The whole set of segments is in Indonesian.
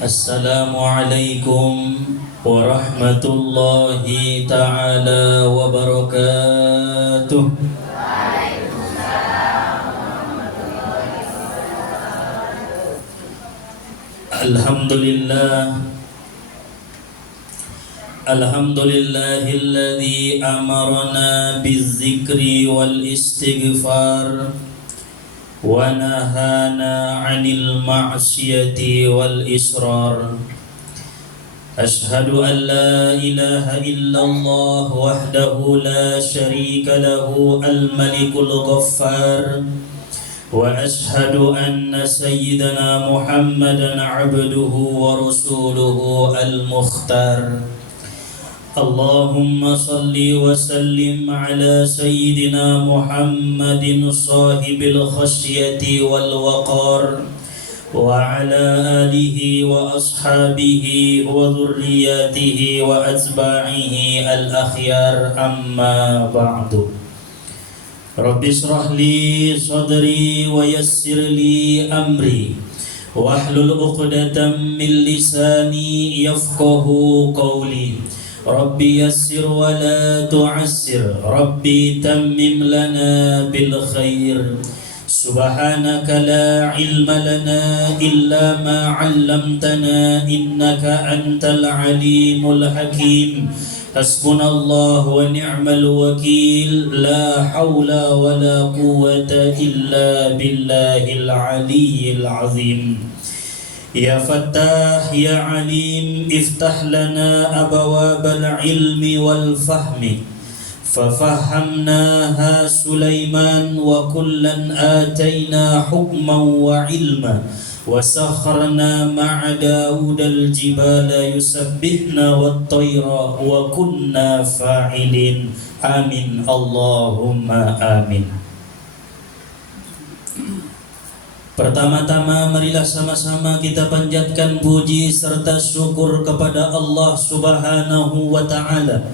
Assalamualaikum warahmatullahi ta'ala wabarakatuh. Alhamdulillah, alhamdulillahilladzi amarna bizzikri wal istighfar wa nahana 'anil ma'siyati wal israr. Ashhadu an la ilaha illallah wahdahu la syarika lahu al-malikul ghaffar wa ashhadu anna sayyidana Muhammadan 'abduhu wa rasuluhu al-mukhtar. Allahumma salli wa sallim ala sayyidina Muhammadin sahibil khasyati wal waqar wa ala alihi wa ashabihi wa dhurriyyatihi wa atba'ihi al-akhyar, amma ba'du. Rabbi shrah li sadri wa yassir li amri wahlul 'uqdatam min lisani yafqahu qawli. Rabbi yassir wa la tu'assir, Rabbi tammim lana bil khair. Subhanaka la ilma lana illa ma 'allamtana innaka antal alimul hakim. Hasbunallahu wa ni'mal wakil, la hawla wa la quwwata illa billahil aliyyil azim. Ya Fattah, Ya Alim, iftah lana abawabal ilmi wal fahmi, fafahamnaha Sulaiman wa kullan atayna hukman wa ilma, wa sakharna ma'a Dawud al-jibala yusabbihna wat tayra wa kunna fa'ilin. Amin Allahumma amin. Pertama-tama marilah sama-sama kita panjatkan puji serta syukur kepada Allah Subhanahu wa ta'ala,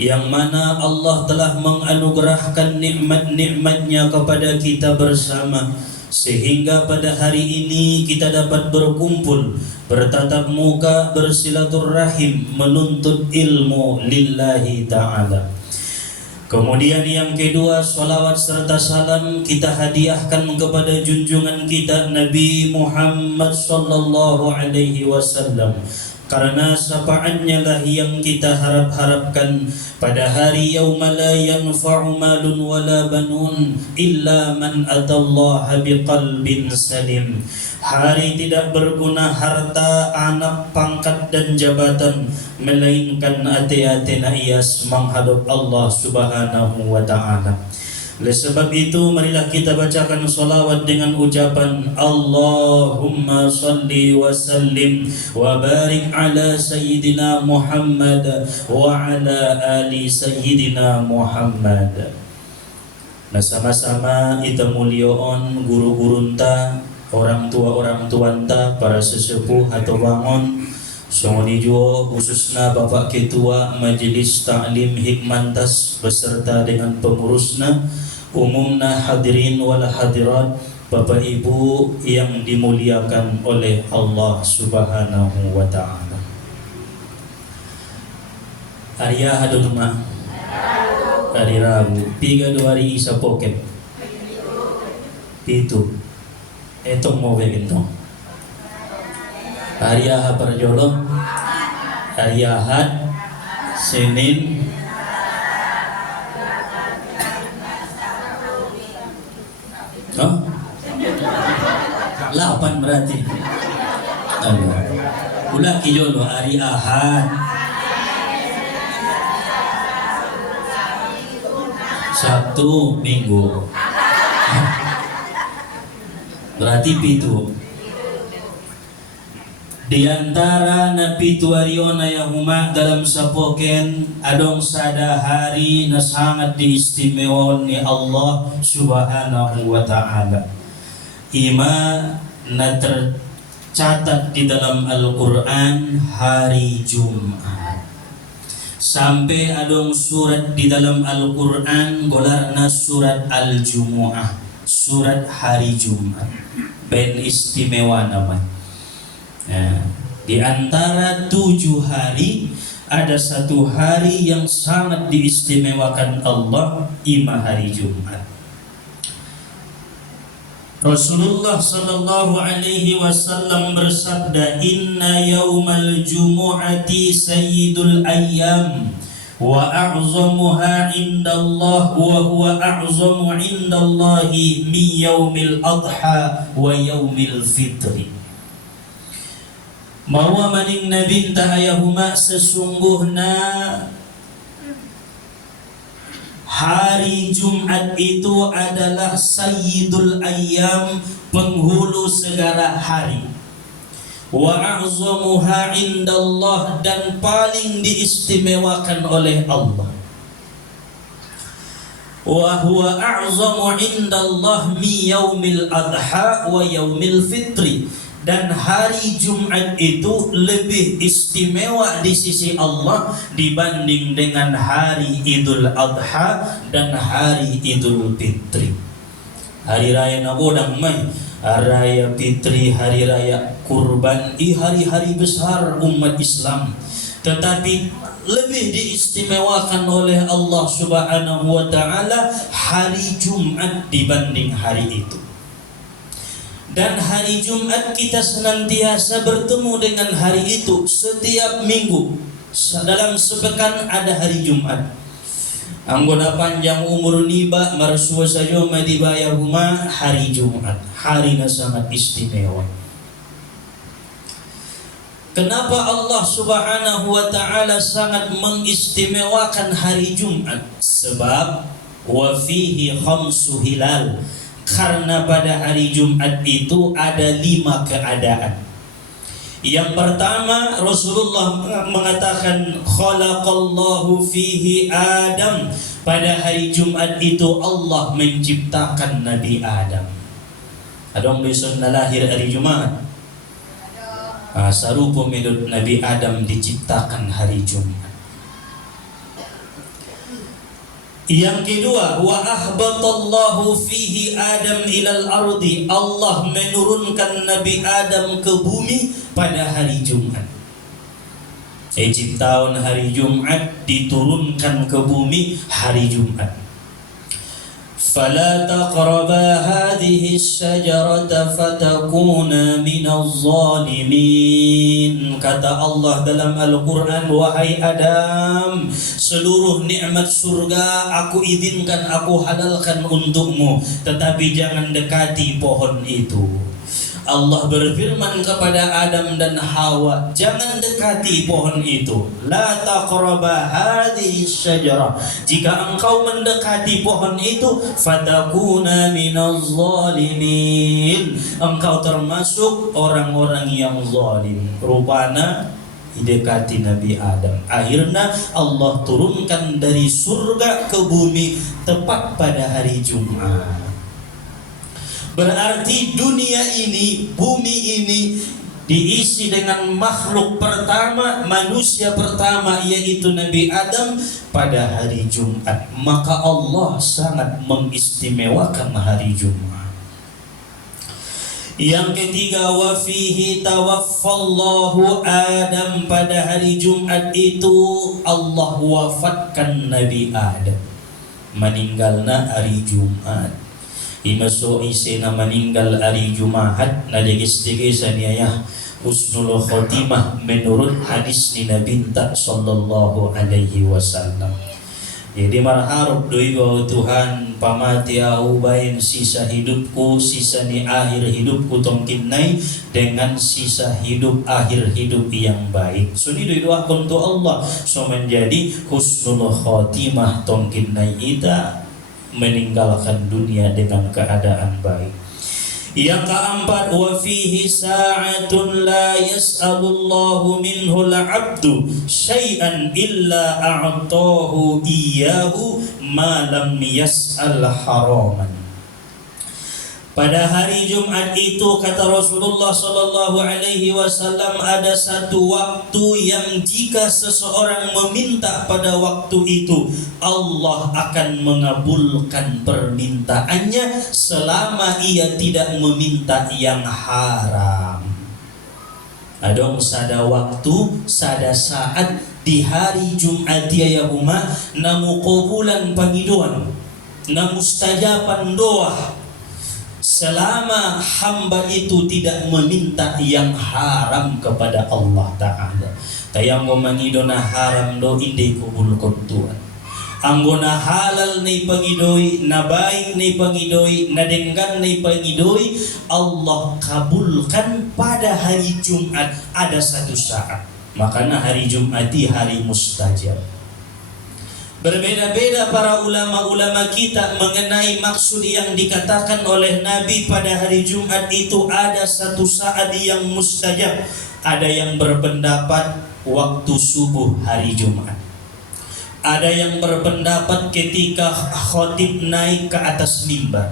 yang mana Allah telah menganugerahkan nikmat-nikmatnya kepada kita bersama, sehingga pada hari ini kita dapat berkumpul, bertatap muka, bersilaturahim, menuntut ilmu lillahi ta'ala. Kemudian yang kedua, salawat serta salam kita hadiahkan kepada junjungan kita Nabi Muhammad sallallahu alaihi wasallam, karena syafaatnya lah yang kita harap-harapkan pada hari yauma la yanfa'u malun wala banun illa man atallaha biqalbin salim. Hari tidak berguna harta, anak, pangkat dan jabatan, melainkan ati-ati naias menghadap Allah Subhanahu wa ta'ala. Oleh sebab itu marilah kita bacakan salawat dengan ucapan Allahumma salli wa sallim wa barik ala sayyidina Muhammad wa ala ali sayyidina Muhammad. Nah, sama-sama kita mulyoon guru-gurunta, orang tuanta, para sesepuh atau bangun songoni juo, khususna Bapak Ketua Majelis Ta'lim Hikmantas beserta dengan pengurusna, umumna hadirin wal hadirat, Bapak Ibu yang dimuliakan oleh Allah Subhanahu wa ta'ala. Hari Ahad rumah, hari Rabu, 3 hari isa poket itu etong mau begitu. Hari Ahad perjolong, hari Ahad, Senin, oh, 8 berarti. Ulah kijolo hari Ahad, Sabtu, Minggu. Berarti pitu. Di antara na pitu ariona yang huma dalam sapoken adong sada hari na sangat diistimewa ni Allah Subhanahu wa ta'ala. Ima na tercatat di dalam Al-Quran hari Jumat. Sampai adong surat di dalam Al-Quran golarna surat Al-Jumu'ah, surat hari Jumat. Ben istimewa naman. Di antara 7 hari ada 1 hari yang sangat diistimewakan Allah, ima hari Jumat. Rasulullah sallallahu alaihi wasallam bersabda, "Inna yaumal jumu'ati sayyidul ayyam wa a'zamuha indallah wa huwa a'zamu indallahi min yaumil adha wa yaumil fitri." Bahwa maning Nabi tahayahuma sesungguhnya hari Jumat itu adalah sayyidul ayyam, penghulu segala hari, wa a'zamuha indallah, dan paling diistimewakan oleh Allah, wa huwa a'zamu indallah mi yaumil adha wa yaumil fitri, dan hari Jumat itu lebih istimewa di sisi Allah dibanding dengan hari Idul Adha dan hari Idul Fitri. Hari raya nagodang may raya Fitri, hari raya kurban, hari-hari besar umat Islam, tetapi lebih diistimewakan oleh Allah Subhanahu wa taala hari Jumat dibanding hari itu. Dan hari Jumat kita senantiasa bertemu dengan hari itu. Setiap minggu dalam sepekan ada hari Jumat. Anggota panjang umur niba marsua saja madibaya huma hari Jumat. Hari yang sangat istimewa. Kenapa Allah Subhanahu wa taala sangat mengistimewakan hari Jumat? Sebab wa fihi khamsu hilal. Karena pada hari Jumat itu ada 5 keadaan. Yang pertama, Rasulullah mengatakan khalaqallahu fihi Adam. Pada hari Jumat itu Allah menciptakan Nabi Adam. Adong besok lahir hari Jumat. Sarupa medot Nabi Adam diciptakan hari Jumat. Yang kedua, wa ahbatallahu fihi Adam ilal ardi. Allah menurunkan Nabi Adam ke bumi pada hari Jumat. Ciptaan hari Jumat diturunkan ke bumi hari Jumat. Fala taqraba hadhihi asyajarata fatakuna minaz zalimin. Kata Allah dalam Al-Quran, wahai Adam, seluruh nikmat surga aku izinkan, aku halalkan untukmu, tetapi jangan dekati pohon itu. Allah berfirman kepada Adam dan Hawa, jangan dekati pohon itu. La taqraba hadhihi syajarah. Jika engkau mendekati pohon itu, fatakuna minaz zalimin. Engkau termasuk orang-orang yang zalim. Rupana didekati Nabi Adam. Akhirnya Allah turunkan dari surga ke bumi tepat pada hari Jumat. Berarti dunia ini, bumi ini diisi dengan makhluk pertama, manusia pertama, yaitu Nabi Adam pada hari Jumat. Maka Allah sangat mengistimewakan hari Jumat. Yang ketiga, wa fihi tawaffallahu Adam. Pada hari Jumat itu Allah wafatkan Nabi Adam. Meninggalna hari Jumat. Imaso isena meninggal hari Jumat na digis-digisan niya husnul khotimah menurut hadis ni Nabi sallallahu alaihi wasallam. Jadi marharap doi bahwa Tuhan pamati au bain sisa hidupku, sisa ni akhir hidupku tongkinnai dengan sisa hidup akhir hidup yang baik. So di doa untuk Allah so menjadi husnul khotimah tongkinnai ita meninggalkan dunia dengan keadaan baik. Yang keempat, wa fihi sa'atun la yas'alullahu minhu al-'abdu syai'an illa a'tahu iyyahu ma lam yas'al haraman. Pada hari Jumat itu, kata Rasulullah sallallahu alaihi wasallam, ada satu waktu yang jika seseorang meminta pada waktu itu, Allah akan mengabulkan permintaannya selama ia tidak meminta yang haram. Adong sada waktu, sada saat di hari Jumat ya huma namu qabulan pangiduan, na mustajaban doa selama hamba itu tidak meminta yang haram kepada Allah Ta'ala. Tayang mangidona haram do inde kubulkon Tuhan. Anggona halal ni pangidoi, na baik ni pangidoi, na denggan ni pangidoi, Allah kabulkan pada hari Jumat ada satu saat. Makanya hari Jumat di hari mustajab. Berbeda-beda para ulama-ulama kita mengenai maksud yang dikatakan oleh Nabi pada hari Jumat itu ada satu saat yang mustajab. Ada yang berpendapat waktu subuh hari Jumat. Ada yang berpendapat ketika khotib naik ke atas mimbar.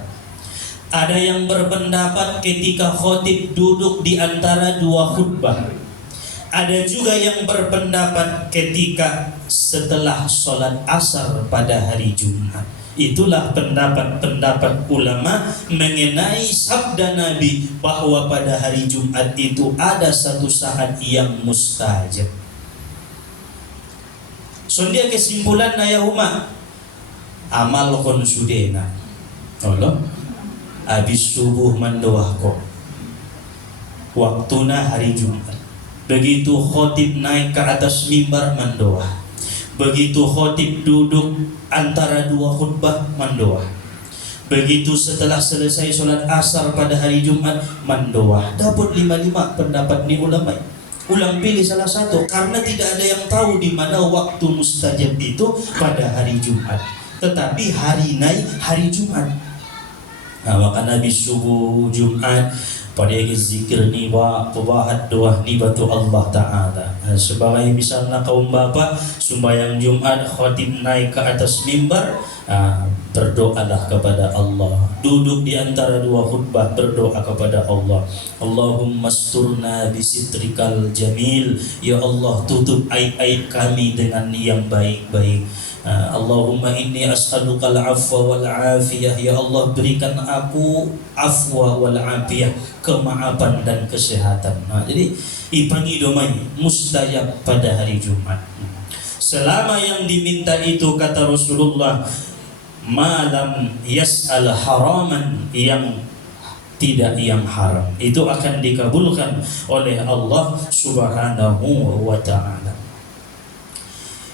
Ada yang berpendapat ketika khotib duduk di antara dua khutbah. Ada juga yang berpendapat ketika setelah sholat asar pada hari Jumat. Itulah pendapat-pendapat ulama mengenai sabda Nabi bahwa pada hari Jumat itu ada satu saat yang mustajab. Sondia kesimpulan na yahuma amal kon sudena. Allah habis subuh mandoah ko. Waktuna hari Jumat. Begitu khotib naik ke atas mimbar mandoah. Begitu khotib duduk antara dua khutbah mandoah. Begitu setelah selesai sholat asar pada hari Jumat mandoah. Dapat 5 pendapat ni ulama. Ulang pilih salah satu karena tidak ada yang tahu di mana waktu mustajab itu pada hari Jumat. Tetapi hari naik hari Jumat. Nah, maka Nabi subuh Jumat pada zikir ni wa pebahat doa ni batu Allah Ta'ala. Sebagai misalnya kaum bapa sembahyang Jumat khatib naik ke atas mimbar, berdoalah kepada Allah. Duduk di antara dua khutbah berdoa kepada Allah. Allahumma asturna bisitrikal jamil. Ya Allah, tutup aib-aib kami dengan yang baik-baik. Allahumma inni as'alukal afwa wal afiyah. Ya Allah, berikan aku afwa wal afiyah, kemaafan dan kesehatan. Jadi ipangi domai mustajab pada hari Jumat. Selama yang diminta itu kata Rasulullah, malam yas'al haraman, yang tidak yang haram, itu akan dikabulkan oleh Allah Subhanahu wa Ta'ala.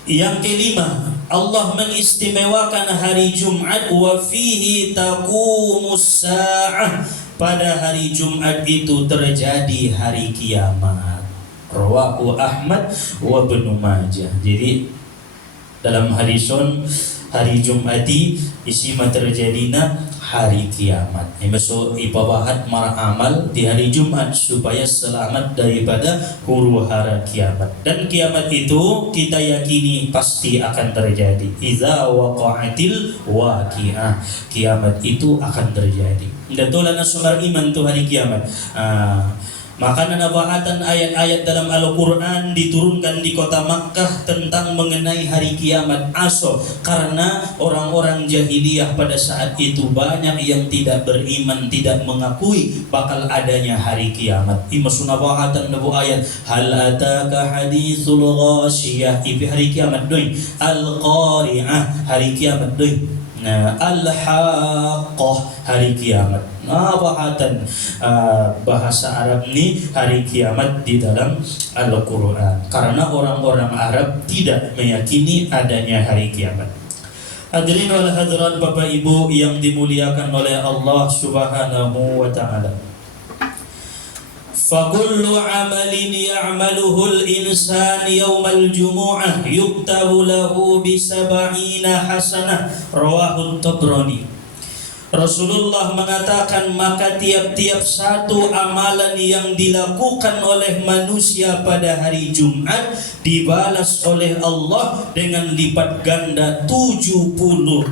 Yang kelima, Allah mengistimewakan hari Jumat, wa fihi taqumus sa'ah, pada hari Jumat itu terjadi hari kiamat. Rawahu Ahmad wa Ibnu Majah. Jadi dalam hadisun hari Jumati isima terjadina hari kiamat. Maksud ibabahat mara amal di hari Jumat supaya selamat daripada huru hara kiamat. Dan kiamat itu kita yakini pasti akan terjadi. Iza waqa'atil waqi'ah. Kiamat itu akan terjadi. Dan tolana sumber iman tu hari kiamat. Maka nabaatan ayat-ayat dalam Al-Quran diturunkan di kota Makkah tentang mengenai hari kiamat. Karena orang-orang jahiliyah pada saat itu banyak yang tidak beriman, tidak mengakui bakal adanya hari kiamat. Imasunabaatan nabu ayat hal ataka hadithul ghashiyah, ibi hari kiamat doi al-qari'ah, hari kiamat doi al-haqqah, hari kiamat. Bahatan bahasa Arab ni hari kiamat di dalam Al-Quran, karena orang-orang Arab tidak meyakini adanya hari kiamat. Hadirin wal hadirat Bapak Ibu yang dimuliakan oleh Allah Subhanahu wa Ta'ala. Fakullu amalin ya'maluhul insan yawmal jumu'ah yuktabu lahu bisab'ina hasanah. Rawahut Tabrani. Rasulullah mengatakan, maka tiap-tiap satu amalan yang dilakukan oleh manusia pada hari Jumat dibalas oleh Allah dengan lipat ganda 70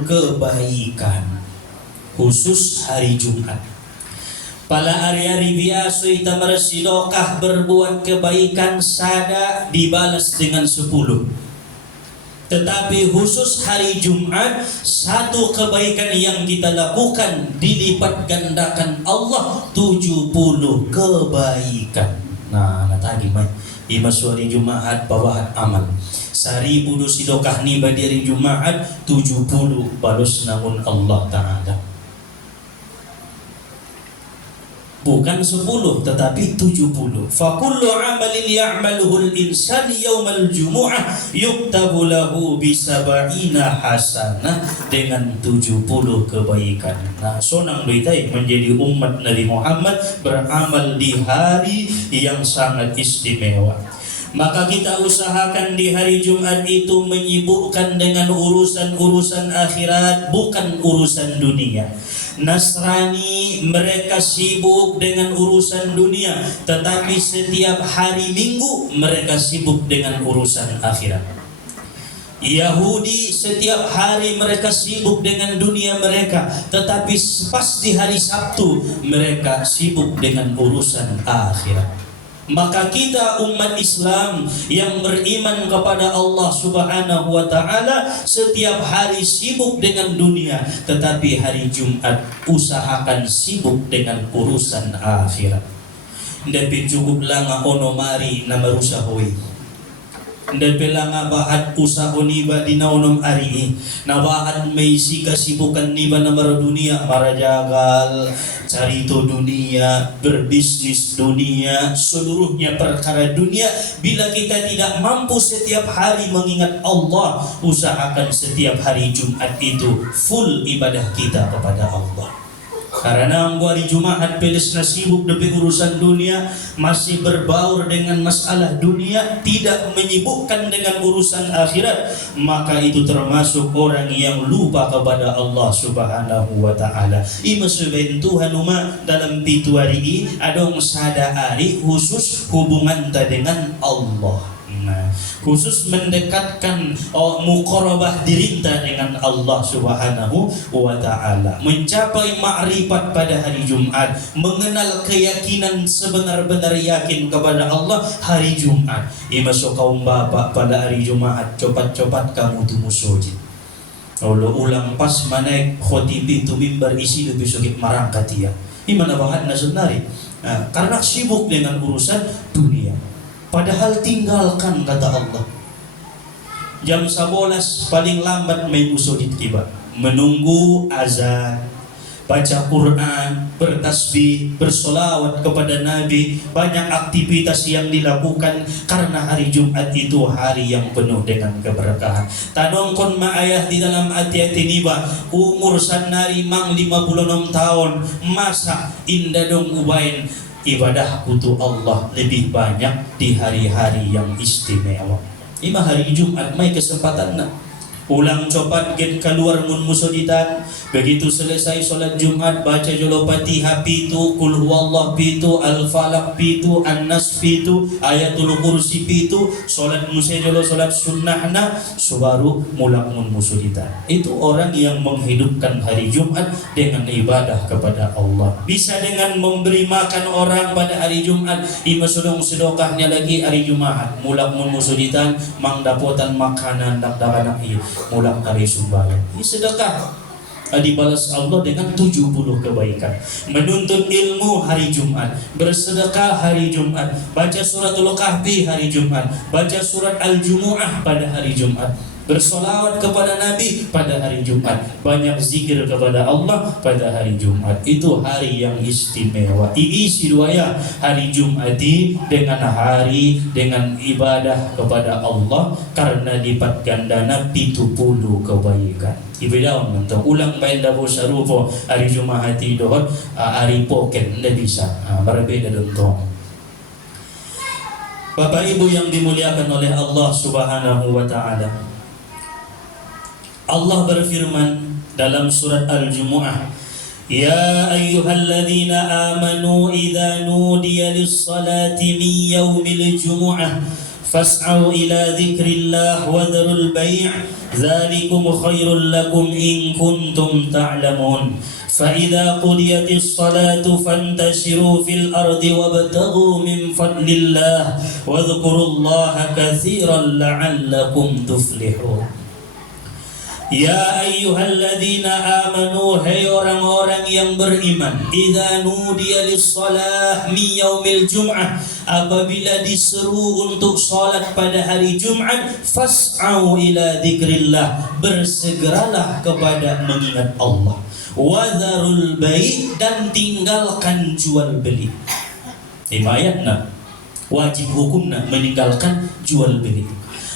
kebaikan. Khusus hari Jumat. Pada hari-hari biasa kita bersedekah berbuat kebaikan sada dibalas dengan 10. Tetapi khusus hari Jumat, satu kebaikan yang kita lakukan dilipat gandakan Allah 70 kebaikan. Nah, tagi mai ima suari Jumaat bawahat amal 1000 dosidokah ni badiri Jumaat 70 balos namun Allah Ta'ala, bukan 10 tetapi 70. Fakullu amalin ya'maluhul insan yaumal jumu'ah yuktabu lahu bisaba'ina hasanah, dengan 70 kebaikan. Nah, sonang doitai menjadi umat Nabi Muhammad beramal di hari yang sangat istimewa. Maka kita usahakan di hari Jumat itu menyibukkan dengan urusan-urusan akhirat, bukan urusan dunia. Nasrani mereka sibuk dengan urusan dunia, tetapi setiap hari Minggu mereka sibuk dengan urusan akhirat. Yahudi setiap hari mereka sibuk dengan dunia mereka, tetapi pas di hari Sabtu mereka sibuk dengan urusan akhirat. Maka kita umat Islam yang beriman kepada Allah Subhanahu wa Ta'ala setiap hari sibuk dengan dunia, tetapi hari Jumat usahakan sibuk dengan urusan akhirat. Tapi cukup langa ono mari na marusahoy. Tapi langa bahat usaho niba di naonom ari na bahat may isi kasibukan niba na mara dunia, marajagal, carito dunia, berbisnis dunia, seluruhnya perkara dunia. Bila kita tidak mampu setiap hari mengingat Allah, usahakan setiap hari Jumat itu full ibadah kita kepada Allah. Karena hari Jumat pelis na sibuk dengan urusan dunia, masih berbaur dengan masalah dunia, tidak menyibukkan dengan urusan akhirat, maka itu termasuk orang yang lupa kepada Allah Subhanahu wa Ta'ala. Ima subahin Tuhan dalam pitu hari ini adong sada hari khusus hubungan dengan Allah. Nah, khusus mendekatkan muqarabah dirinta dengan Allah Subhanahu wa Ta'ala, mencapai ma'rifat pada hari Jumat, mengenal keyakinan sebenar-benar yakin kepada Allah hari Jumat. Imasuk kaum bapak pada hari Jumat, copat-copat kamu tu musujid. Allah ulang pas manaik khotibi tu mimbar isi lebih sukit marangkat ya. Imana bahan nasunari, karena sibuk dengan urusan dunia. Padahal tinggalkan kata Allah. Jam 11 paling lambat main usudit kiba. Menunggu azan, baca Quran, bertasbih, bersolawat kepada Nabi. Banyak aktivitas yang dilakukan karena hari Jumat itu hari yang penuh dengan keberkahan. Tanongkon maayah di dalam hati-hati niba, umur sanari mang 56 tahun, masa indah dong ubain ibadah kutu Allah lebih banyak di hari-hari yang istimewa. Ima hari Jumat may kesempatan na ulang copat get keluar mun musuditan. Begitu selesai solat Jumat baca jolo Fatihah pitu, Qul huwallah pitu, Al-Falaq pitu, An-Nas pitu, Ayatul Kursi pitu, solat musai jolo solat sunnahna subaru mulang mun musuditan. Itu orang yang menghidupkan hari Jumat dengan ibadah kepada Allah. Bisa dengan memberi makan orang pada hari Jumat, ima sudong sedekahnya lagi hari Jumat. Mulang mun musuditan mangdapotan makanan dak-dakanak ieu. Mulang kali sumbangan. Ini sedekah. Dibalas Allah dengan 70 kebaikan. Menuntut ilmu hari Jumat, bersedekah hari Jumat, baca suratul Kahfi hari Jumat, baca surat Al-Jumu'ah pada hari Jumat, bersolawat kepada Nabi pada hari Jumat, banyak zikir kepada Allah pada hari Jumat. Itu hari yang istimewa. Iisi duaya hari Jumat dengan ibadah kepada Allah, karena lipat gandana 70 kebaikan. Ibidaw mentong ulang bayan dabo sarupo hari Jumat dohot hari poken nda bisa berbeda dentong. Bapak Ibu yang dimuliakan oleh Allah Subhanahu wa Ta'ala, Allah berfirman dalam surat Al-Jumu'ah, Ya ayyuhalladzina amanu idza nudiya lis-salati min yaumil jumu'ah fas'au ila dzikrillah wa dzarul bai' dzalikum khairul lakum in kuntum ta'lamun. فإذا قضيت الصلاة فانتشروا في الأرض وابتغوا من فضل الله واذكروا الله كثيرا لعلكم تفلحون. Ya ayyuhalladzina amanu, hai orang-orang yang beriman, idza nudiya lis-shalah min yaumil jum'ah, apabila diseru untuk salat pada hari Jumat, fas'au ila dzikrillah, bersegeralah kepada mengingat Allah. Wadharul bai', dan tinggalkan jual beli. Ayatna wajib hukumna meninggalkan jual beli.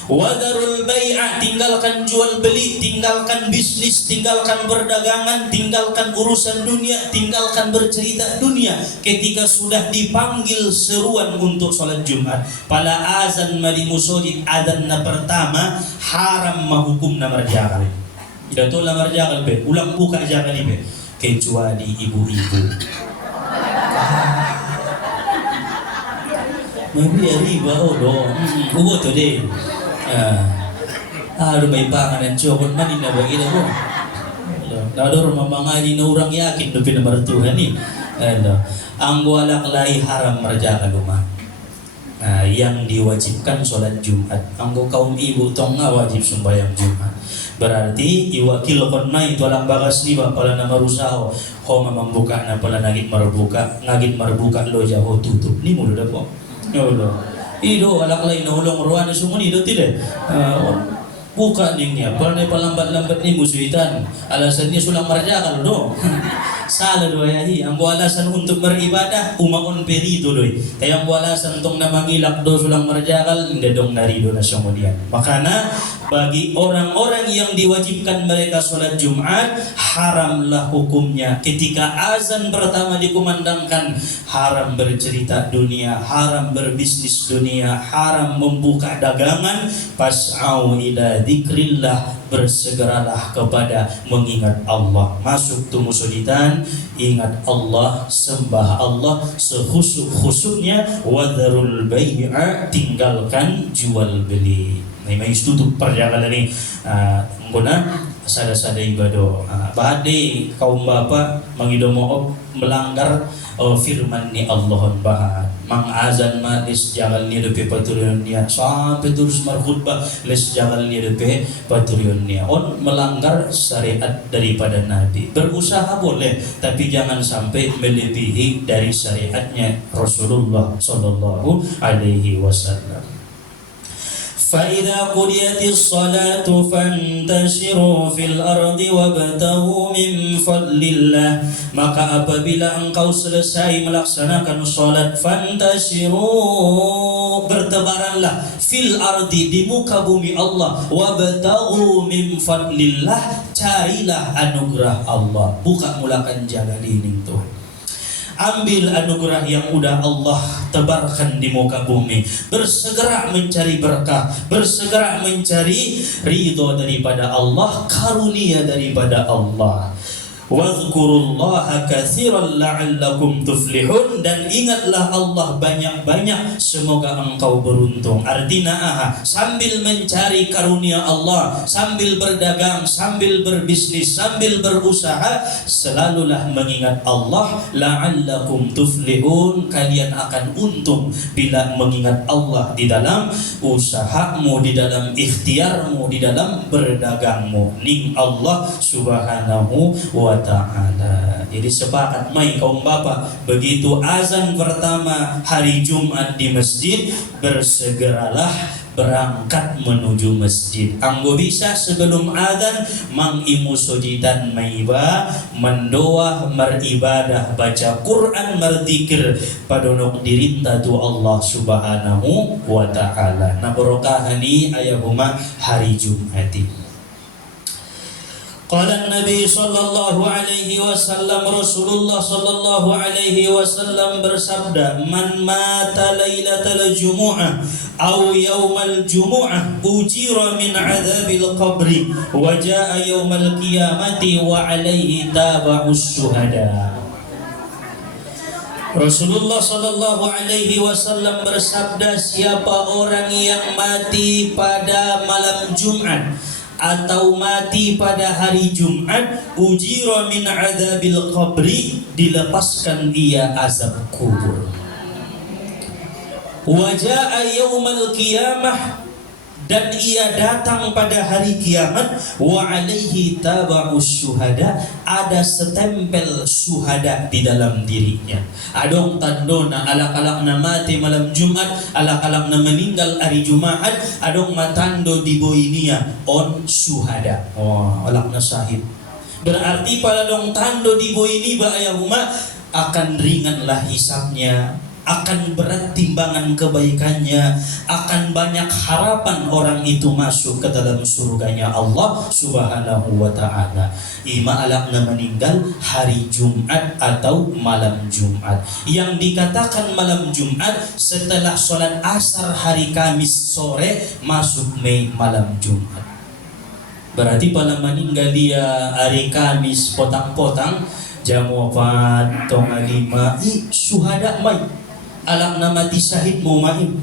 Wadarul bai'ah, tinggalkan jual beli, tinggalkan bisnis, tinggalkan perdagangan, tinggalkan urusan dunia, tinggalkan bercerita dunia. Ketika sudah dipanggil seruan untuk sholat Jumat, pada azan madi musodin adzan na pertama, haram mahukum na marjagal. Tidak tahu lah marjagal be, ulang buka jagal be, kecuali ibu-ibu. Mami riba odo, ubo to deh. Aduh may panganan cokot man ina bagi na mo. Nador mamangani na urang yakin do pinamartuhan ni. Ang walak lai haram marjaka luma. Yang diwajibkan sholat Jumat. Ang kaum ibu tong nga wajib sembahyang Jumat. Berarti iwakil kon mai tualang bagas liba pala na marusaho. Ho mamambuka na pala ngagit marbuka lo jaho tutup. Ni mulo da po. Allah. Ido alak lain na ulong ruana sumuni do tidak. Buka ningnya, pernah palambat-lambat ni musuhitan. Alasannya sulang marjakal do. Salah do ayahi. Ang alasan untuk beribadah umaon perido doy. Kaya ang alasan tong namangilak do sulang marjakal hindi dong narido na sumudian. Makana bagi orang-orang yang diwajibkan mereka sholat Jumat, haramlah hukumnya. Ketika azan pertama dikumandangkan, haram bercerita dunia, haram berbisnis dunia, haram membuka dagangan. Fas'au ila dzikrillah, bersegeralah kepada mengingat Allah. Masuk tumusuditan, ingat Allah, sembah Allah sehusuk-husuknya. Wadharul bai'a, tinggalkan jual beli. May tutup perjalanan ni guna sada-sada ibadah. Bahade kaum bapa mangidomoob melanggar firman ni Allah bahad. Mang azan ma les jangal ni depe paturion niya sampai terus markhutbah les jangal ni depe paturion niya. On melanggar syariat daripada Nabi. Berusaha boleh, tapi jangan sampai melebihi dari syariatnya Rasulullah sallallahu alaihi wasallam. فَإِذَا قُضِيَتِ الصَّلَاةُ فَانْتَشِرُوا فِي الْأَرْضِ وَابْتَغُوا مِنْ فَضْلِ اللَّهِ. Maka apabila engkau selesai melaksanakan salat, fantashiru, bertebaranlah, fil ardi, di muka bumi Allah, wabtaghu min fadlillah, carilah anugerah Allah. Buka mulakan jalan ini tuh. Ambil anugerah yang udah Allah tebarkan di muka bumi. Bersegera mencari berkah, bersegera mencari ridho daripada Allah, karunia daripada Allah. Wadhkurullaha katsiran la'allakum tuflihun, dan ingatlah Allah banyak-banyak semoga engkau beruntung. Artinya sambil mencari karunia Allah, sambil berdagang, sambil berbisnis, sambil berusaha, selalulah mengingat Allah. La'allakum tuflihun, kalian akan untung bila mengingat Allah di dalam usahamu, di dalam ikhtiarmu, di dalam berdagangmu. Ning Allah subhanahu wa ta'ala. Jadi sepakat mai kaum bapa, begitu azan pertama hari Jumat di masjid, bersegeralah berangkat menuju masjid. Anggo bisa sebelum azan mangimu sojitan maiba, mendoa, meribadah, baca Quran, berzikir padonok dirinta tu Allah subhanahu wa ta'ala. Na barokahani ayahuma hari Jumati. Qala Nabi sallallahu alaihi wasallam, Rasulullah sallallahu alaihi wasallam bersabda, man mata lailatal jumu'ah aw yaumal jumu'ah ujira min adzabil qabri wa jaa yaumal qiyamati wa alaihi taba'us syuhada. Rasulullah sallallahu alaihi wasallam bersabda, siapa orang yang mati pada malam Jumat atau mati pada hari Jumat, ujira min adzabil qabri, dilepaskan dia azab kubur. Wa jaa yaumal qiyamah, dan ia datang pada hari kiamat, wa alaihi taba'us syuhada, ada setempel syuhada di dalam dirinya. Adong tandona alak-alakna mati malam Jumat, alak-alakna meninggal hari Jumat, adong matando di boinia on syuhada. Oh, alakna syahid. Berarti pada dong tando di boini ba ayahuma akan ringanlah hisabnya, akan berat timbangan kebaikannya, akan banyak harapan orang itu masuk ke dalam surganya Allah Subhanahu wa ta'ala. Ima alakna meninggal hari Jumat atau malam Jumat. Yang dikatakan malam Jumat setelah sholat asar hari Kamis sore masuk Mei malam Jumat. Berarti pada meninggal dia hari Kamis potang-potang jam 4 tong 5 syuhada mai. Alang na mati syahid mo main.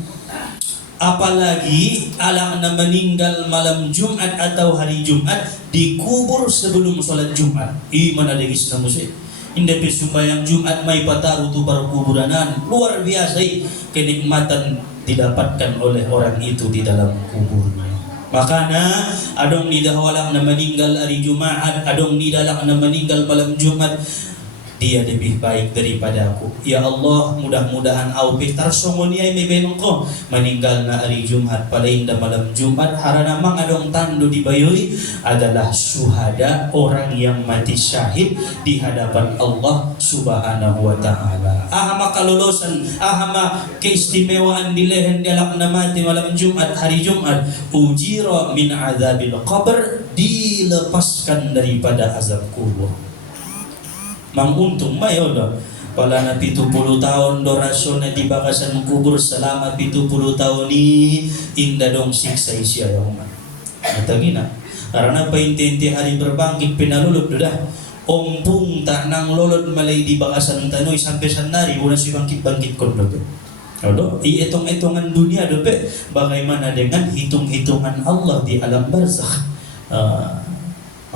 Apalagi alang na meninggal malam Jumat atau hari Jumat dikubur sebelum sholat Jumat. Mana degis na musik. Hindi pesumbayang Jumat may pataru tu perkuburanan. Luar biasa kenikmatan didapatkan oleh orang itu di dalam kuburnya. Makanya adong di dahawalang na meninggal hari Jumat, adong di dalang na meninggal malam Jumat, dia lebih baik daripada aku. Ya Allah, mudah-mudahan au pitar songoniay may benongko meninggal na hari Jumat pada inda malam Jumat harana mang adong tando di bayoy adalah syuhada, orang yang mati syahid di hadapan Allah Subhanahu wa ta'ala. Ahama kalulusan, ahama keistimewaan di lehen dialak na mati malam Jumat, hari Jumat, ujira min azabil qabr, dilepaskan daripada azab kubur. Manguntung mayo do pala na 70 tahun dorasyon na di bakasan kubur selama 70 tahun ni inda dong siksa isya ya umat. Matagina karena paintinti hari berbangkit pinalulod do dah ompung tak nang lolod malay di bakasan tanoy sampai sanari una si bangkit-bangkit kon do. Odo iitong-itongan dunia do pe bagaimana dengan hitung-hitungan Allah di alam barzakh.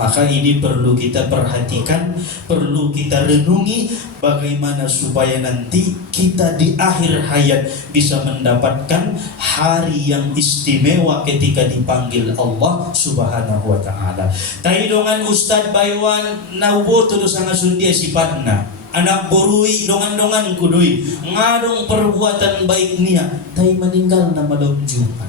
Maka ini perlu kita perhatikan, perlu kita renungi bagaimana supaya nanti kita di akhir hayat bisa mendapatkan hari yang istimewa ketika dipanggil Allah Subhanahu wa ta'ala. Taidongan Ustad Baywan naubo tudo sangat sundia sifatna. Anak borui dongan-dongan kudui ngadong perbuatan baik niya tay meninggal na malam Jumat.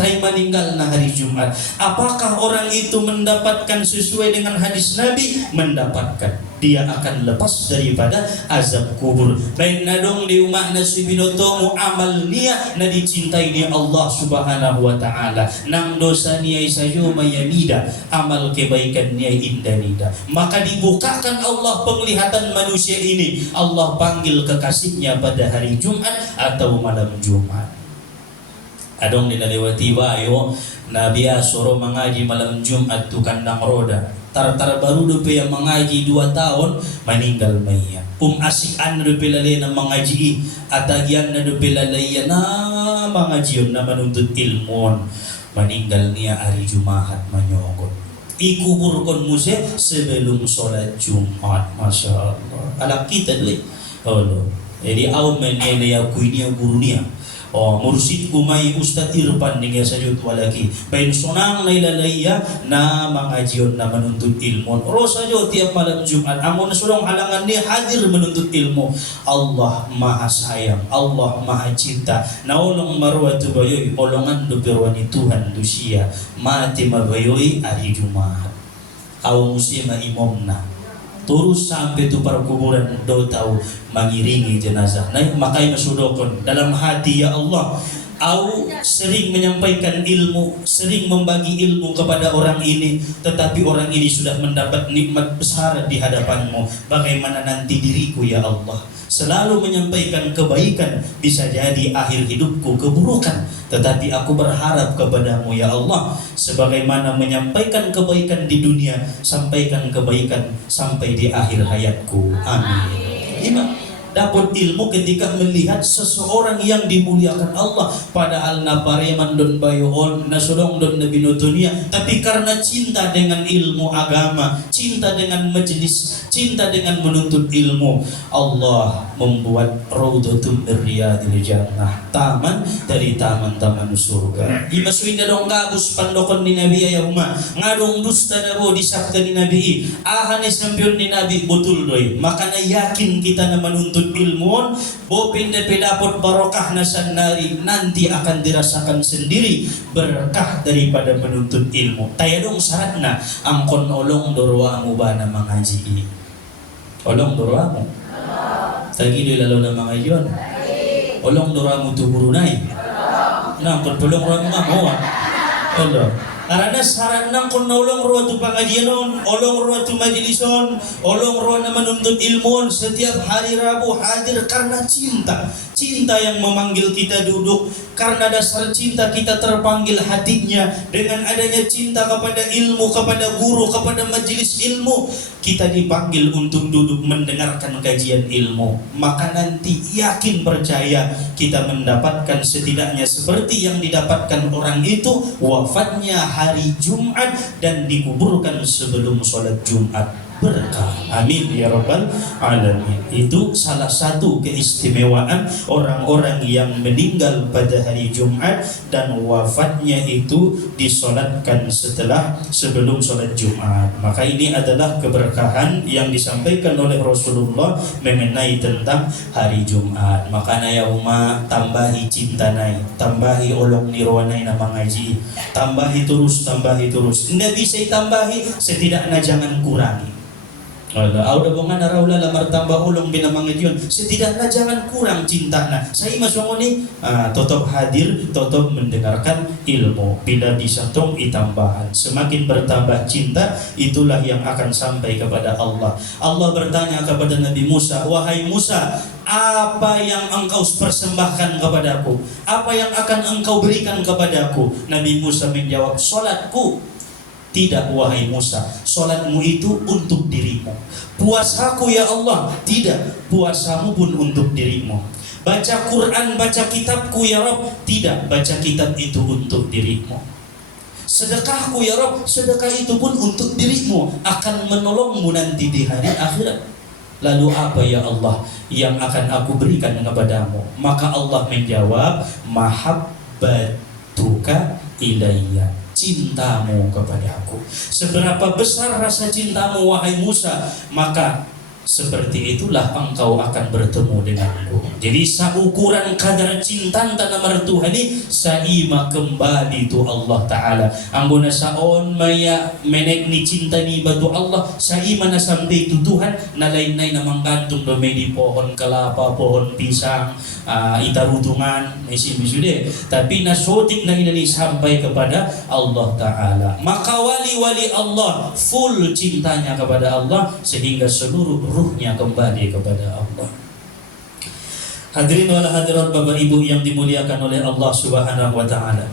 Tay meninggal na hari Jumat. Apakah orang itu mendapatkan sesuai dengan hadis Nabi? Mendapatkan. Dia akan lepas daripada azab kubur. Baik nadong di umat na subinoto amal niya na dicintai ni Allah Subhanahu wa ta'ala. Nang dosa niya isayo mayamida, amal kebaikan niya indanida. Maka dibukakan Allah penglihatan manusia ini. Allah panggil kekasihnya pada hari Jumat atau malam Jumat. Adong dinalewati bayo na biasoro mengaji malam Jumat tu kandang roda. Tar-tar baru dope yang mengaji 2 tahun meninggal maya. Asikan dope lalay na mengaji atagian na dope lalay na mengaji na menuntut ilmu. Meninggal niya hari Jumat manyogot. Ikubur kon muse sebelum sholat Jumat. Masya Allah. Alak kita dulu. Oh, jadi awam menilai aku ini guru niya. Oh, mursid kumay Ustad Irfan niya sa jutwa lagi. Bain sonang nailalaya na mengajion na menuntut ilmu. Rosa jo tiap malam Jumat. Amon sulong halangan niya hadir menuntut ilmu. Allah maha sayang, Allah maha cinta. Naulong marwatu bayoy olongan do perwani Tuhan dusia. Mati mabayoy hari Jumat. Aw musima imomna. Terus sampai tu para kuburan do tahu mengiringi jenazah. Nah, makanya masudokon dalam hati ya Allah. Au sering menyampaikan ilmu, sering membagi ilmu kepada orang ini, tetapi orang ini sudah mendapat nikmat besar di hadapanmu. Bagaimana nanti diriku ya Allah? Selalu menyampaikan kebaikan, bisa jadi akhir hidupku keburukan, tetapi aku berharap kepadamu ya Allah, sebagaimana menyampaikan kebaikan di dunia, sampaikan kebaikan sampai di akhir hayatku. Amin. Lima. dapat ilmu ketika melihat seseorang yang dimuliakan Allah, padahal na pareman don bayoon na sudong don na binutunia, tapi karena cinta dengan ilmu agama, cinta dengan majelis, cinta dengan menuntut ilmu, Allah membuat raudhatul riyadil jannah, taman dari taman-taman surga. Imasuin na dong gabus pandokon ni Nabi ayahuma ngadong dusta na bo disabda ni Nabi ahanes nampion ni Nabi betul doy, makanya yakin kita na menuntut ilmu bo pindah pedapot barokah na sannari, nanti akan dirasakan sendiri berkah daripada menuntut ilmu. Tayadong syaratna angkon olong dorwamu bana mengaji, olong dorwamu tagi di lalu na mengajian, olong dorwamu tu burunai nah pelong ramu ngamoa Allah. Karena saran nang kon nolong ruwa tu pengajianon, olong ruwa tu majlison, olong ruwa na menuntut ilmu setiap hari Rabu hadir karena cinta. Cinta yang memanggil kita duduk, karena dasar cinta kita terpanggil hatinya. Dengan adanya cinta kepada ilmu, kepada guru, kepada majelis ilmu, kita dipanggil untuk duduk mendengarkan kajian ilmu. Maka nanti yakin percaya kita mendapatkan setidaknya seperti yang didapatkan orang itu, wafatnya hari Jumat dan dikuburkan sebelum sholat Jumat. Berkah, amin ya rabbal alamin. Itu salah satu keistimewaan orang-orang yang meninggal pada hari Jumat dan wafatnya itu disolatkan sebelum sholat Jumat. Maka ini adalah keberkahan yang disampaikan oleh Rasulullah mengenai tentang hari Jumat. Makanya ya umat, tambahi cinta nai, tambahi olong nirwanai na mengaji, tambahi terus. Nggak bisa tambahi, setidaknya jangan kurangi. Auda bongan araula lamar tambah ulung binamangit yun, setidaknya jangan kurang cinta na. Saya masuk ni tetap hadir, tetap mendengarkan ilmu. Bila bisa tong itambahan, semakin bertambah cinta, itulah yang akan sampai kepada Allah. Allah bertanya kepada Nabi Musa, wahai Musa, apa yang engkau persembahkan kepadaku? Apa yang akan engkau berikan kepadaku? Nabi Musa menjawab, solatku. Tidak wahai Musa, solatmu itu untuk dirimu. Puasaku ya Allah, tidak, puasamu pun untuk dirimu. Baca Quran, baca kitabku ya Rabb, tidak, baca kitab itu untuk dirimu. Sedekahku ya Rabb, sedekah itu pun untuk dirimu, akan menolongmu nanti di hari akhirat. Lalu apa ya Allah yang akan aku berikan kepadamu? Maka Allah menjawab, mahabbatuka ilayya, cintamu kepada aku. Seberapa besar rasa cintamu wahai Musa, maka seperti itulah engkau akan bertemu denganku. Jadi saukuran kadar cinta tanah mertuhani saima kembali tu Allah Ta'ala. Angguna saon maya menek ni cinta ni batu Allah saima na sampai tu Tuhan na lain-lain na manggantung do di pohon kelapa, pohon pisang, itarutungan mesin bisude, tapi nasotik na ini sampai kepada Allah Ta'ala. Maka wali-wali Allah full cintanya kepada Allah sehingga seluruh ruhnya kembali kepada Allah. Hadirin wal hadirat Bapak Ibu yang dimuliakan oleh Allah Subhanahu wa taala.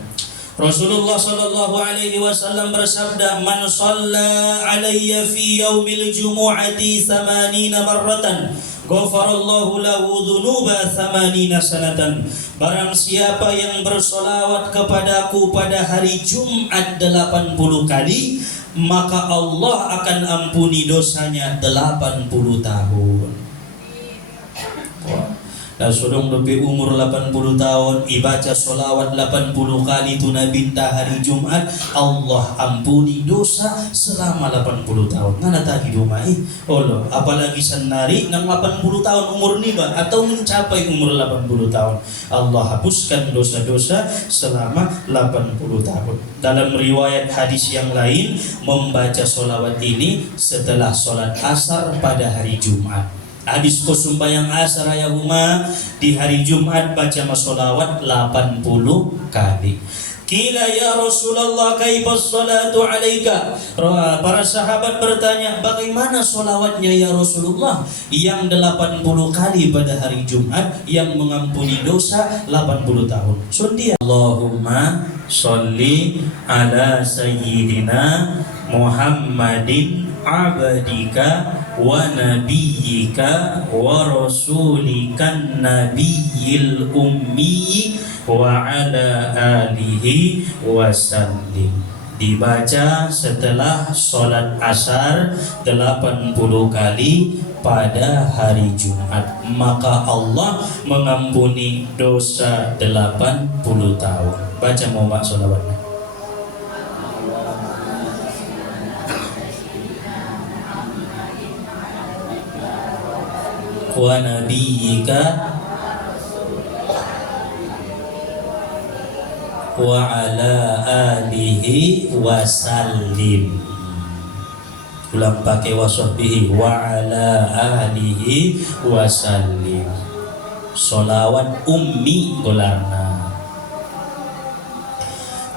Rasulullah sallallahu alaihi wasallam bersabda, "Man shalla alayya fi yaumil jumu'ati 80 marratan, ghafarallahu lahu dzunuba 80 sanatan." Barang siapa yang bersolawat kepadaku pada hari Jumat 80 kali, maka Allah akan ampuni dosanya 80 tahun. Dan sudong lebih umur 80 tahun ibaca solawat 80 kali tu Nabi hari Jumat, Allah ampuni dosa selama 80 tahun. Ngana tadi dumai Allah, apalagi senari nang 80 tahun umur ni ba atau mencapai umur 80 tahun, Allah hapuskan dosa-dosa selama 80 tahun. Dalam riwayat hadis yang lain, membaca solawat ini setelah solat asar pada hari Jumat. Habis sembahyang asar ya Uma, di hari Jumat baca masolawat 80 kali. Kila ya Rasulullah kaifas salatu alaika. Para sahabat bertanya, bagaimana solawatnya ya Rasulullah yang 80 kali pada hari Jumat yang mengampuni dosa 80 tahun. So dia Allahumma sholli ala sayyidina Muhammadin abadika wa nabiyyika wa rasulikan nabiyil ummi wa ala alihi wasallim. Dibaca setelah sholat asar 80 kali pada hari Jumat, maka Allah mengampuni dosa 80 tahun. Baca Muhammad sholawatnya. Wa nabiyyika wa ala alihi wasallim. Ulang pakai wasahbihi wa ala alihi wasallim. Sholawat ummi golarna.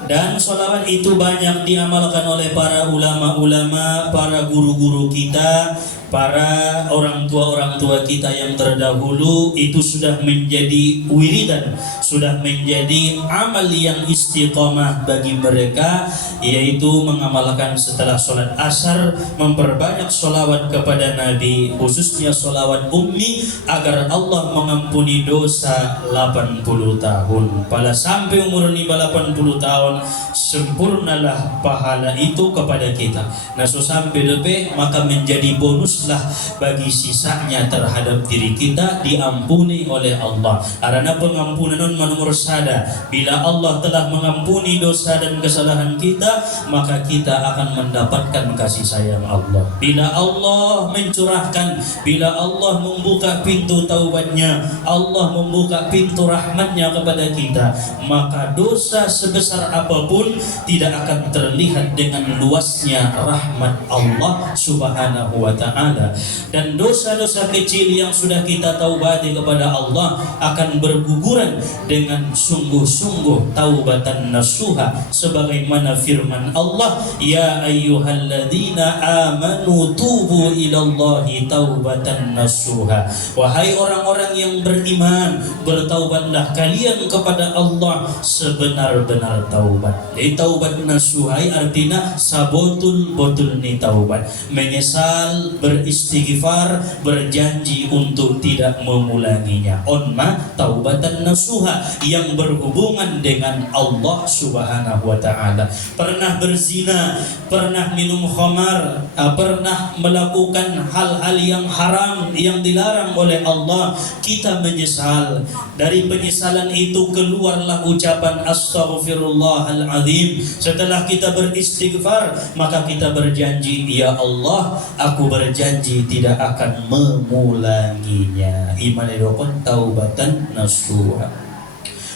Dan sholawat itu banyak diamalkan oleh para ulama-ulama, para guru-guru kita, para orang tua kita yang terdahulu. Itu sudah menjadi wiridan, sudah menjadi amal yang istiqomah bagi mereka, yaitu mengamalkan setelah sholat asar, memperbanyak sholawat kepada Nabi, khususnya sholawat ummi, agar Allah mengampuni dosa 80 tahun. Pada sampai umur ini 80 tahun, sempurnalah pahala itu kepada kita. Nah, so sampai lebih, maka menjadi bonuslah bagi sisanya terhadap diri kita, diampuni oleh Allah. Karena pengampunan nomor sada, bila Allah telah mengampuni dosa dan kesalahan kita, maka kita akan mendapatkan kasih sayang Allah. Bila Allah mencurahkan, bila Allah membuka pintu taubatnya, Allah membuka pintu rahmatnya kepada kita, maka dosa sebesar apapun tidak akan terlihat dengan luasnya rahmat Allah subhanahu wa ta'ala. Dan dosa-dosa kecil yang sudah kita taubati kepada Allah akan berguguran dengan sungguh-sungguh taubatan nasuha, sebagaimana firman Allah, ya ayyuhalladzina amanu tubu ilallahi taubatan nasuha. Wahai orang-orang yang beriman, bertaubatlah kalian kepada Allah sebenar-benar taubat. Jadi taubat nasuha artinya sabotul ni taubat, menyesal, beristighfar, berjanji untuk tidak mengulanginya. Onma taubatan nasuha, yang berhubungan dengan Allah subhanahu wa ta'ala. Pernah berzina, pernah minum khamar, pernah melakukan hal-hal yang haram yang dilarang oleh Allah, kita menyesal. Dari penyesalan itu keluarlah ucapan astaghfirullahaladzim. Setelah kita beristighfar, maka kita berjanji, ya Allah, aku berjanji tidak akan mengulanginya. Iman edokon taubatan nasuha.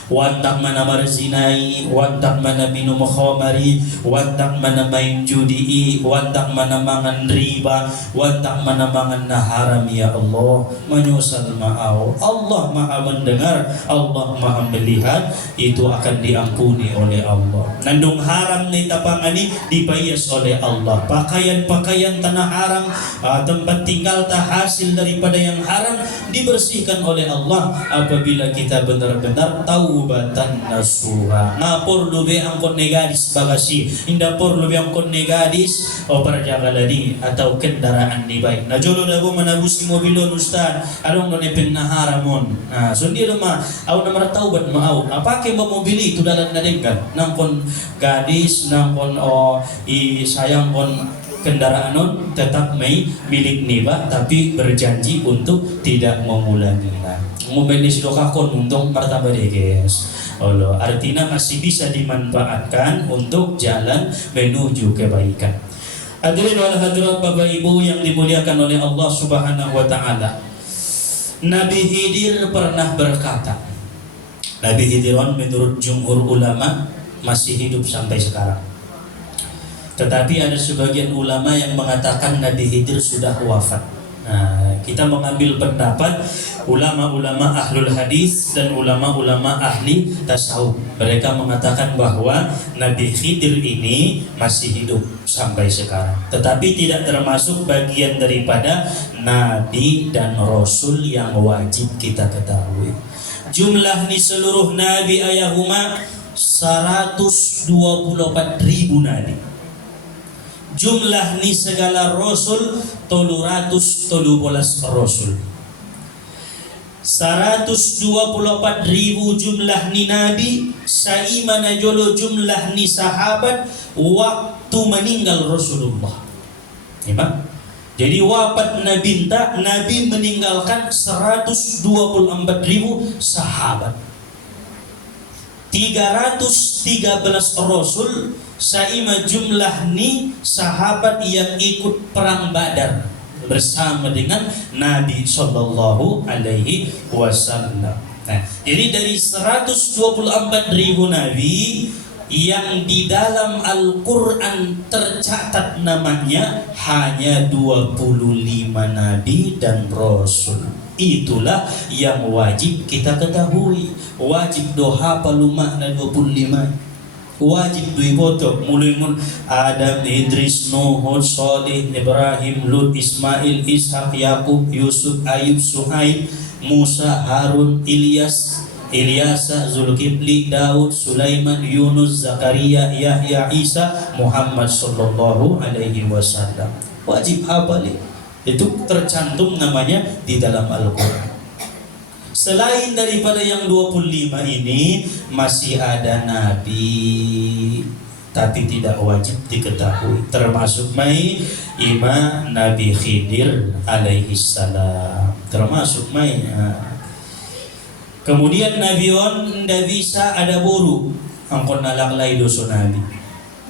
Wantak mana berzinai, wantak mana minum khamari, wantak mana main judi, wantak mana mangan riba, wantak mana mangan haram, ya Allah, menyusal ma'au. Allah maha mendengar, Allah maha melihat, itu akan diampuni oleh Allah. Nandung haram ni tapangani dipayas oleh Allah. Pakaian-pakaian tanah haram, tempat tinggal tak hasil daripada yang haram, dibersihkan oleh Allah apabila kita benar-benar taubatan nasuha. Ngapor lube angkon negadis bagasi, indah por lube angkon negadis o perjaga ladi atau kendaraan ni baik. Na jolo dabo manabusi mobilon ustad, along no nepen na haramon. Nah, sundi luma au namar taubat mau. Apake memobili itu dalam nadengkan nangkon gadis, nangkon i sayang kon kendaraan non tetap milik niba, tapi berjanji untuk tidak mengulanginya. Mobil silokakon untuk martabat guys. Allah artinya masih bisa dimanfaatkan untuk jalan menuju kebaikan. Hadirin wal hadirat Bapak Ibu yang dimuliakan oleh Allah Subhanahu wa taala. Nabi Khidir pernah berkata, Nabi Khidiron menurut jumhur ulama masih hidup sampai sekarang. Tetapi ada sebagian ulama yang mengatakan Nabi Khidir sudah wafat. Nah, kita mengambil pendapat ulama-ulama ahlul hadis dan ulama-ulama ahli tasawuf. Mereka mengatakan bahwa Nabi Khidir ini masih hidup sampai sekarang, tetapi tidak termasuk bagian daripada nabi dan rasul yang wajib kita ketahui. Jumlah ni seluruh nabi ayahuma 124.000 nabi. jumlah ni segala rasul 313 rasul. 124.000 jumlah ni nabi, saimana jolo jumlah ni sahabat waktu meninggal Rasulullah. Imam. Jadi wafat Nabi meninggalkan 124.000 sahabat. 313 rasul saima jumlah ni sahabat yang ikut perang Badar bersama dengan Nabi sallallahu alaihi wasallam. Nah, jadi dari 124.000 nabi yang di dalam Al-Quran tercatat namanya hanya 25 nabi dan rasul. Itulah yang wajib kita ketahui. Wajib doa paluma na 25. Wajib duiboto mulai Adam, Idris, Nuh, Salih, Ibrahim, Lut, Ismail, Ishak, Yakub, Yusuf, Ayub, Suhaib, Musa, Harun, Ilyas, Ilyasa, Zulkifli, Daud, Sulaiman, Yunus, Zakaria, Yahya, Isa, Muhammad sallallahu alaihi wasallam. Wajib hafal itu tercantum namanya di dalam Al-Quran. Selain daripada yang 25 ini masih ada nabi tapi tidak wajib diketahui, termasuk Imam Nabi Khidir alaihi salam, termasuk kemudian Nabi on ndak bisa ada buru angkon nalaklai dosa Nabi.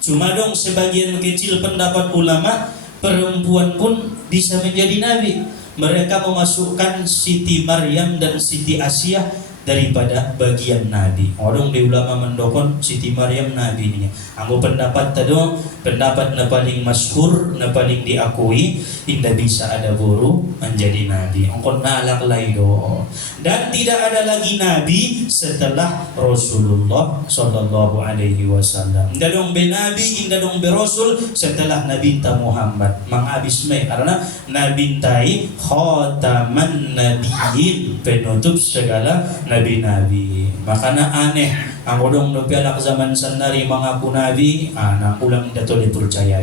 Cuma dong sebagian kecil pendapat ulama perempuan pun bisa menjadi nabi. Mereka memasukkan Siti Maryam dan Siti Asia daripada bagian nabi. Orang di ulama mendokon Siti Maryam nabi ini. Aku pendapat tado, pendapat na paling masyhur, na paling diakui, tidak bisa ada buru menjadi nabi. Engkau nalak laido. Dan tidak ada lagi nabi setelah Rasulullah sallallahu alaihi wasallam. Indah dong be nabi, indah dong be rasul setelah Nabi Muhammad. Mangabis me karena Nabi tai khataman nabiyyin, penutup segala nabi-nabi. Makanya aneh ang odong no pialak zaman sandari mengaku nabi, anak ulang dato dipercaya.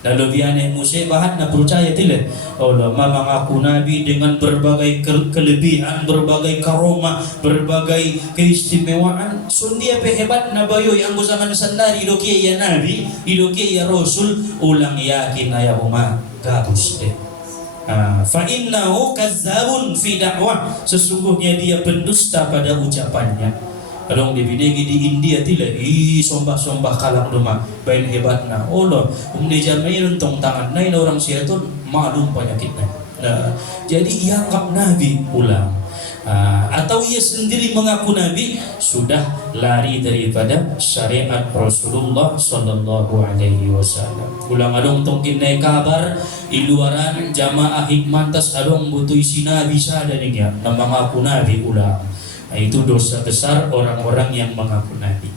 Lalu biane muse bahan na percaya tile. Allah mengaku nabi dengan berbagai kelebihan, berbagai karomah, berbagai keistimewaan. Sundia pe hebat na bayo yang zaman sandari doki ya nabi, idoki ya rasul, ulang yakin ayahuma gabus deh. Fa innahu kazzabun fi dakwah, sesungguhnya dia pendusta pada ucapannya. Kalau dibinegi di India tidak, sombah kalang rumah, bain hebatna. Allah, jamai runtong tangan, nain orang syaitan malum penyakitnya. Jadi ianggap Nabi ulang, atau ia sendiri mengaku Nabi sudah lari daripada syariat Rasulullah sallallahu alaihi wasallam. Ulang adong tongkin naik kabar iluaran jamaah hikmantas adong butuh isi Nabi sadaninya, nama mengaku Nabi ulang. Itu dosa besar orang-orang yang mengaku Nabi.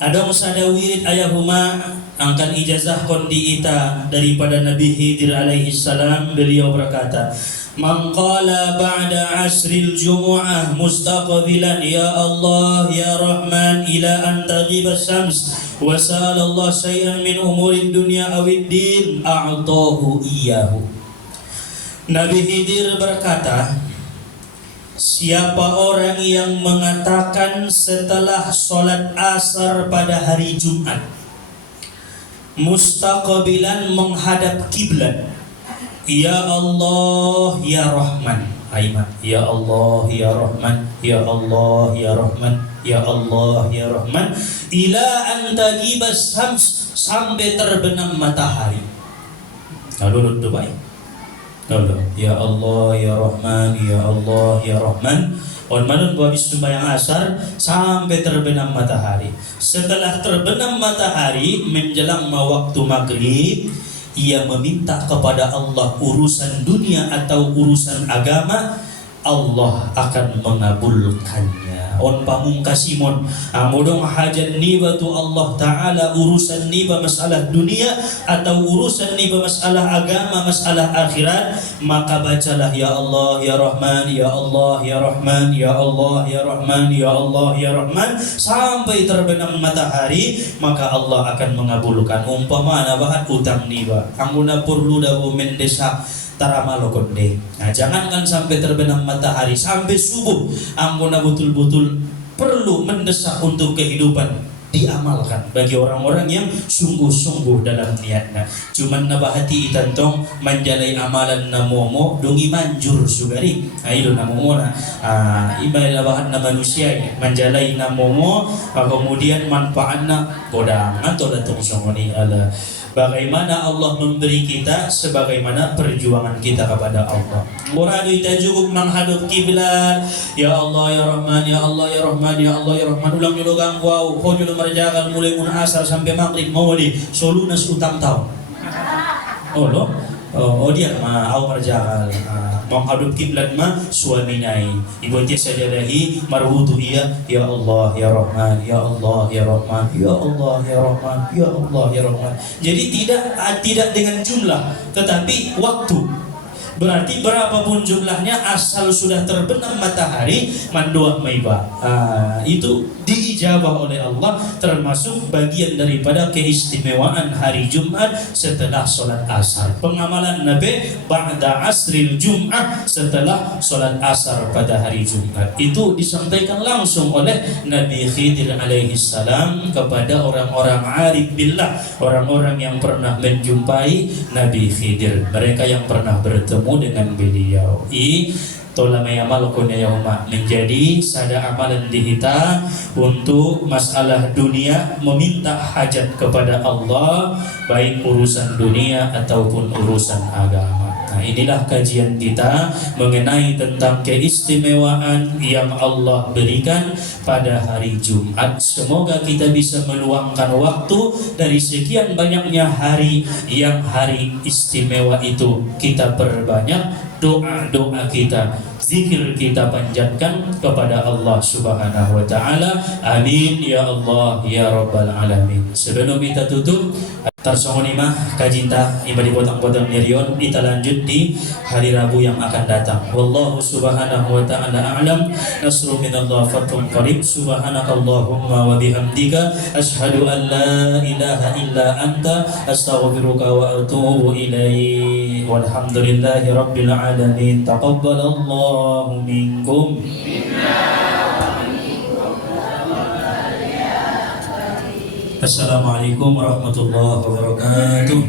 Ada musada wirid ayahuma angkan ijazah kondi ita daripada Nabi Khidir alaihi salam, beliau berkata, "Man qala ba'da asril jumu'ah mustaqbilan ya Allah ya Rahman ila an taghiba syams wa sa'ala Allah syai'an min umurid dunya awid din a'tahu iyyahu." Nabi Khidir berkata, siapa orang yang mengatakan setelah sholat asar pada hari Jumat, mustaqbilan menghadap kiblat, ya Allah ya Rahman, ya Allah ya Rahman, ya Allah ya Rahman, ya Allah ya Rahman, ila an tagibas syams, sampai terbenam matahari. Lalu doa ya Allah ya Rahman, ya Allah ya Rahman. On manun habis sembahyang asar sampai terbenam matahari. Setelah terbenam matahari menjelang waktu maghrib, ia meminta kepada Allah urusan dunia atau urusan agama, Allah akan mengabulkannya. on pamungkasimon modong hajat niba tu Allah Ta'ala urusan niba masalah dunia atau urusan niba masalah agama, masalah akhirat, maka bacalah ya Allah ya Rahman ya Allah ya Rahman ya Allah ya Rahman ya Allah ya Rahman sampai terbenam matahari, maka Allah akan mengabulkan. Umpama na bahat utang niba anguna perlu daw mendesak taramalo konde. Nah, jangankan sampai terbenam matahari, sampai subuh anguna betul-betul perlu mendesak untuk kehidupan diamalkan bagi orang-orang yang sungguh-sungguh dalam niatnya. Cuman nabahati itantong manjalai amalan na momo dungi manjur sugari. Ayo na momo na ibadah nabahan na manusia manjalai na momo kemudian manfaatna bodang atau datang songoni ala. Bagaimana Allah memberi kita sebagaimana perjuangan kita kepada Allah. Muradu kita cukup menghadap kiblat. Ya Allah ya Rahman ya Allah ya Rahman ya Allah ya Rahman. Ulang dulu gangguau. Kau dulu merjakan mulai asar sampai maghrib mau di solunas utang tahun. Oh lo. Oh dia au merjakan menghadap kiblat mah suaminai. Ibu dia sajadahi marhutu iya ya Allah ya Rahman ya Allah ya Rahman ya Allah ya Rahman ya Allah ya Rahman. Jadi tidak dengan jumlah tetapi waktu. Berarti berapapun jumlahnya asal sudah terbenam matahari mandoa maiba. Itu diijabah oleh Allah, termasuk bagian daripada keistimewaan hari Jumat setelah sholat asar. Pengamalan Nabi ba'da asril Jum'ah, setelah sholat asar pada hari Jumat. Itu disampaikan langsung oleh Nabi Khidir alaihi salam kepada orang-orang arif billah, orang-orang yang pernah menjumpai Nabi Khidir, mereka yang pernah bertemu dengan beliau. Tolamaya malakuna yauma, menjadi sada amalan dihita untuk masalah dunia, meminta hajat kepada Allah baik urusan dunia ataupun urusan agama. Nah, inilah kajian kita mengenai tentang keistimewaan yang Allah berikan pada hari Jumat. Semoga kita bisa meluangkan waktu dari sekian banyaknya hari yang hari istimewa itu, kita perbanyak doa-doa kita, zikir kita panjatkan kepada Allah Subhanahu wa taala. Amin ya Allah ya rabbal alamin. Sebelum kita tutup tarsongonima kajinta ibadah potong-potong mirion, kita lanjut di hari Rabu yang akan datang. Wallahu subhanahu wa ta'ala a'lam. Nasru minallah fathun qarib. Subhanakallahumma wa bihamdika asyhadu an la ilaha illa anta astaghfiruka wa atubu ilaik. Walhamdulillahi rabbil alamin. Taqabbalallahu minkum. Assalamualaikum warahmatullahi wabarakatuh.